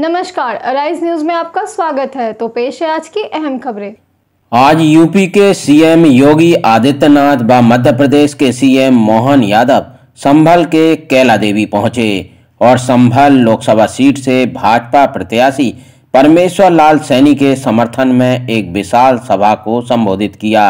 नमस्कार, arise news में आपका स्वागत है। तो पेश है आज की अहम खबरें। आज यूपी के सीएम योगी आदित्यनाथ व मध्य प्रदेश के सीएम मोहन यादव संभल के कैला देवी पहुंचे और संभल लोकसभा सीट से भाजपा प्रत्याशी परमेश्वर लाल सैनी के समर्थन में एक विशाल सभा को संबोधित किया।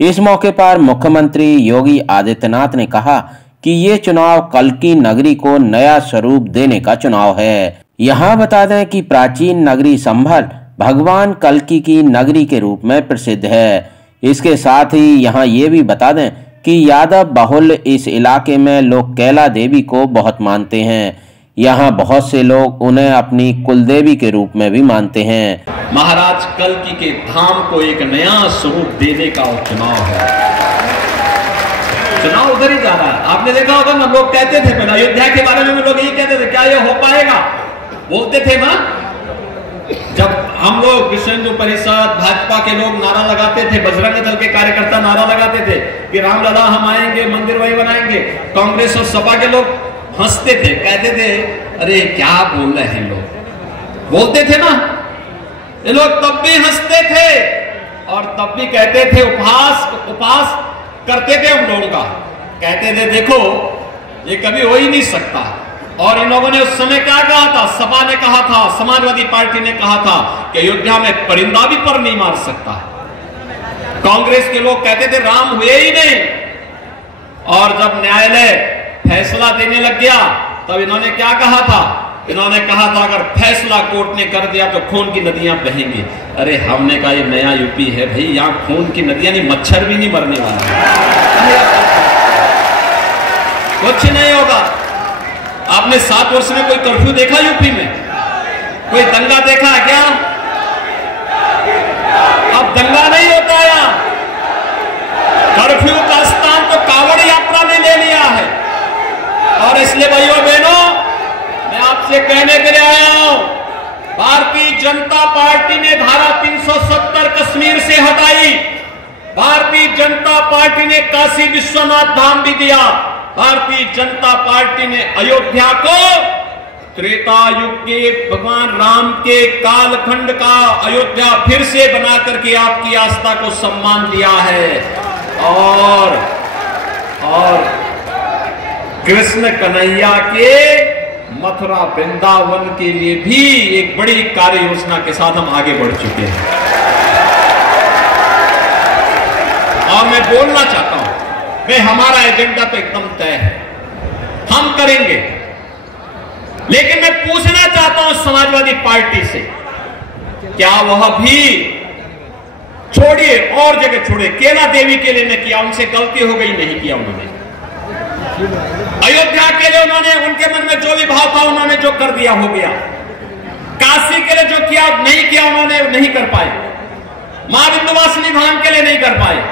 इस मौके पर मुख्यमंत्री योगी आदित्यनाथ ने कहा कि ये चुनाव कल्की नगरी को नया स्वरूप देने का चुनाव है। यहाँ बता दें कि प्राचीन नगरी संभल भगवान कल्की की नगरी के रूप में प्रसिद्ध है। इसके साथ ही यहाँ ये भी बता दें कि यादव बहुल इस इलाके में लोग कैला देवी को बहुत मानते हैं। यहाँ बहुत से लोग उन्हें अपनी कुलदेवी के रूप में भी मानते हैं। महाराज कल्की के धाम को एक नया स्वरूप देने का चुनाव है। चुनाव उधर ही जा रहा है। आपने देखा होगा ना, लोग कहते थे पहले अयोध्या के बारे में लोग यही कहते थे, क्या ये हो पाएगा, बोलते थे ना। जब हम लोग विश्व हिंदू परिषद भाजपा के लोग नारा लगाते थे, बजरंग दल के कार्यकर्ता नारा लगाते थे कि रामलला हम आएंगे, मंदिर वही बनाएंगे, कांग्रेस और सपा के लोग हंसते थे, कहते थे अरे क्या बोल रहे हैं लोग, बोलते थे ना। ये लोग तब भी हंसते थे और तब भी कहते थे, उपहास करते थे हम लोगों का, कहते थे देखो ये कभी हो ही नहीं सकता। और इन लोगों ने उस समय क्या कहा था, सपा ने कहा था, समाजवादी पार्टी ने कहा था कि अयोध्या में परिंदा भी पर नहीं मार सकता। कांग्रेस के लोग कहते थे राम हुए ही नहीं। और जब न्यायालय फैसला देने लग गया तब इन्होंने क्या कहा था, इन्होंने कहा था अगर फैसला कोर्ट ने कर दिया तो खून की नदियां बहेंगी। अरे हमने कहा ये नया यूपी है भाई, यहां खून की नदियां नहीं, मच्छर भी नहीं मरने वाला, कुछ नहीं होगा। आपने 7 वर्ष में कोई कर्फ्यू देखा यूपी में, कोई दंगा देखा है क्या? अब दंगा नहीं होता यहां। कर्फ्यू का स्थान तो कांवड़ यात्रा ने ले लिया है। और इसलिए भाइयों बहनों, मैं आपसे कहने के लिए आया हूं, भारतीय जनता पार्टी ने धारा 370 कश्मीर से हटाई। भारतीय जनता पार्टी ने काशी विश्वनाथ धाम भी दिया। भारतीय जनता पार्टी ने अयोध्या को त्रेता युग के भगवान राम के कालखंड का अयोध्या फिर से बना करके आपकी आस्था को सम्मान दिया है। और कृष्ण कन्हैया के मथुरा वृंदावन के लिए भी एक बड़ी कार्य योजना के साथ हम आगे बढ़ चुके हैं। और मैं बोलना चाहता हूं, मैं हमारा एजेंडा तो एकदम तय है, हम करेंगे। लेकिन मैं पूछना चाहता हूं समाजवादी पार्टी से, क्या वह भी छोड़िए और जगह छोड़े, कैला देवी के लिए ने किया, उनसे गलती हो गई, नहीं किया उन्होंने। अयोध्या के लिए उन्होंने, उनके मन में जो भी भाव था उन्होंने जो कर दिया हो गया। काशी के लिए जो किया नहीं किया उन्होंने, नहीं कर पाए। मां विंध्यवासिनी धाम के लिए नहीं कर पाए।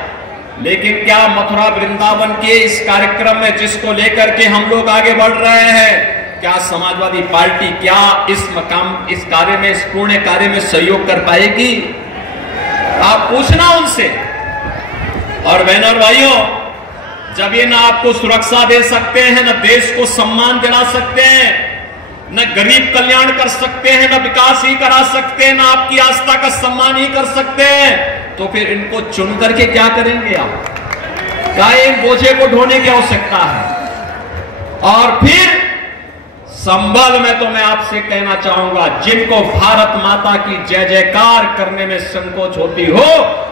लेकिन क्या मथुरा वृंदावन के इस कार्यक्रम में जिसको लेकर के हम लोग आगे बढ़ रहे हैं, क्या समाजवादी पार्टी क्या इस कार्य में, इस पुण्य कार्य में सहयोग कर पाएगी? आप पूछना उनसे। और बहनों और भाइयों, जब ये ना आपको सुरक्षा दे सकते हैं, न देश को सम्मान दिला सकते हैं, न गरीब कल्याण कर सकते हैं, न विकास ही करा सकते हैं, न आपकी आस्था का सम्मान ही कर सकते हैं, तो फिर इनको चुन करके क्या करेंगे आप? क्या इन बोझे को ढोने की आवश्यकता है? और फिर संभल में तो मैं आपसे कहना चाहूंगा, जिनको भारत माता की जय जयकार करने में संकोच होती हो,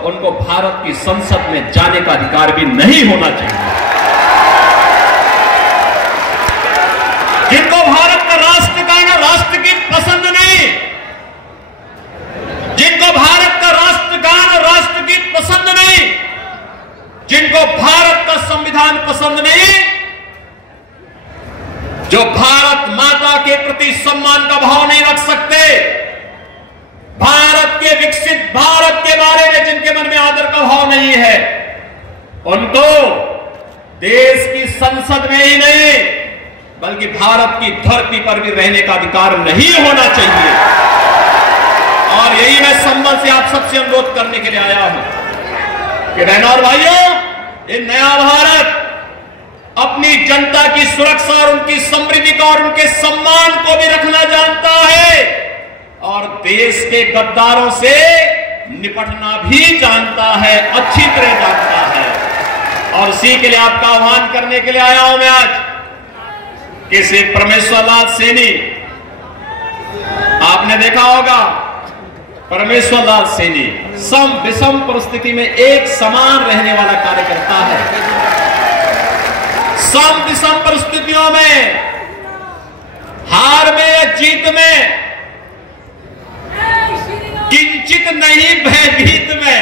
उनको भारत की संसद में जाने का अधिकार भी नहीं होना चाहिए। जिनको भारत का राष्ट्रगान और राष्ट्रगीत पसंद नहीं, जिनको भारत का राष्ट्रगान और राष्ट्रगीत पसंद नहीं, जिनको भारत का संविधान पसंद नहीं, जो भारत माता के प्रति सम्मान का भाव नहीं रख सकते, भारत के विकसित भारत के बारे में जिनके मन में आदर का भाव नहीं है, उनको देश की संसद में ही नहीं बल्कि भारत की धरती पर भी रहने का अधिकार नहीं होना चाहिए। और यही मैं संबल से आप सबसे अनुरोध करने के लिए आया हूं कि बहनों और भाइयों, ये नया भारत अपनी जनता की सुरक्षा और उनकी समृद्धि का और उनके सम्मान को भी रखना जानता है। और देश के गद्दारों से निपटना भी जानता है, अच्छी तरह जानता है। और इसी के लिए आपका आह्वान करने के लिए आया हूं मैं आज कि श्री परमेश्वर लाल सैनी, आपने देखा होगा परमेश्वर लाल सैनी सम विषम परिस्थिति में एक समान रहने वाला कार्यकर्ता है। सम विषम परिस्थितियों में, हार में या जीत में, किंचित नहीं भयभीत में,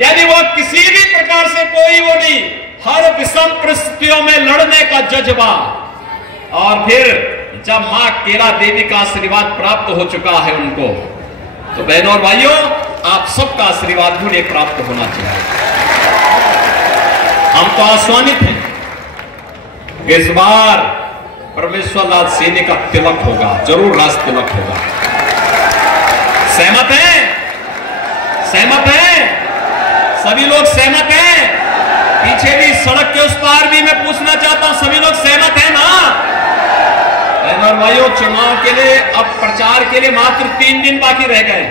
यानी वो किसी भी प्रकार से कोई वो नहीं, हर विषम परिस्थितियों में लड़ने का जज्बा। और फिर जब मां केला देवी का आशीर्वाद प्राप्त हो चुका है उनको, तो बहनों और भाइयों, आप सबका आशीर्वाद भी उन्हें प्राप्त होना चाहिए। हम तो आश्वानित हैं कि इस बार परमेश्वर लाल सैनी का तिलक होगा, जरूर राज तिलक होगा। सहमत हैं? सहमत हैं? सभी लोग सहमत हैं? पीछे भी सड़क के उस पार भी मैं पूछना चाहता हूं, सभी लोग सहमत हैं ना? और भाइयों, चुनाव के लिए अब प्रचार के लिए मात्र 3 दिन बाकी रह गए।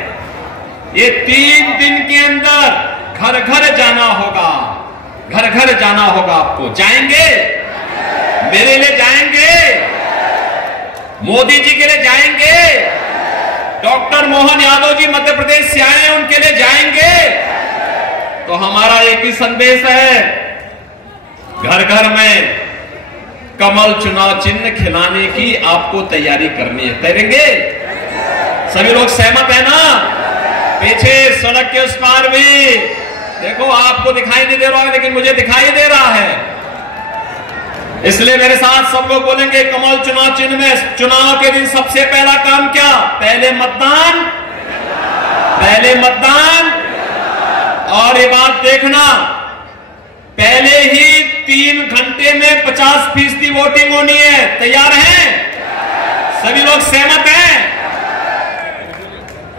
ये 3 दिन के अंदर घर घर जाना होगा, घर घर जाना होगा। आपको जाएंगे? मेरे लिए जाएंगे? मोदी जी के लिए जाएंगे? डॉक्टर मोहन यादव जी मध्य प्रदेश से आए हैं, उनके लिए जाएंगे? तो हमारा एक ही संदेश है, घर घर में कमल चुनाव चिन्ह खिलाने की आपको तैयारी करनी है। करेंगे? सभी लोग सहमत है ना? पीछे सड़क के उस पार भी देखो, आपको दिखाई नहीं दे रहा है लेकिन मुझे दिखाई दे रहा है, इसलिए मेरे साथ सब लोग बोलेंगे कमल चुनाव चिन्ह में। चुनाव के दिन सबसे पहला काम क्या? पहले मतदान, पहले मतदान। और ये बात देखना, पहले ही 3 घंटे में 50% वोटिंग होनी है। तैयार हैं? सभी लोग सहमत हैं?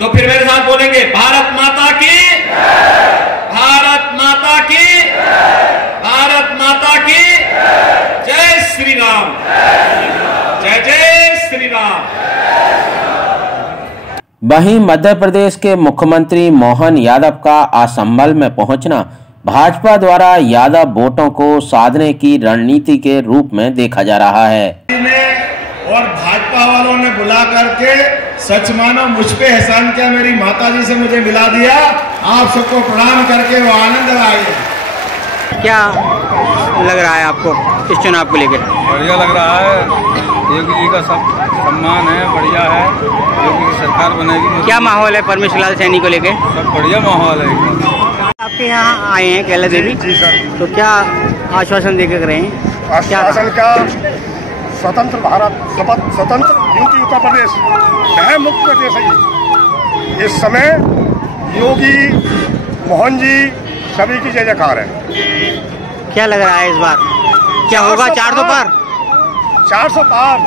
तो फिर मेरे साथ बोलेंगे भारत माता की, भारत माता की, भारत माता की जय श्री राम, जय जय श्री राम। वहीं मध्य प्रदेश के मुख्यमंत्री मोहन यादव का आज संभल में पहुंचना भाजपा द्वारा यादव वोटों को साधने की रणनीति के रूप में देखा जा रहा है। और भाजपा वालों ने बुला करके सच मानो मुझ पे एहसान किया, मेरी माताजी से मुझे मिला दिया। आप सबको प्रणाम करके वो आनंद आए। क्या लग रहा है आपको इस चुनाव को लेकर? बढ़िया लग रहा है, योगी जी का सब सम्मान है, बढ़िया है, योगी की सरकार बनेगी। क्या माहौल है परमेश्वर लाल सैनी को लेकर? सब बढ़िया माहौल है। आपके यहाँ आए हैं केला देवी, तो क्या आश्वासन देकर रहे हैं? आश्वासन का स्वतंत्र भारत, स्वतंत्र यूपी उत्तर प्रदेश वह मुक्त प्रदेश है। इस समय योगी मोहन जी सभी की जय जयकार है। क्या लग रहा है इस बार क्या होगा? 400 पार? 400 पार।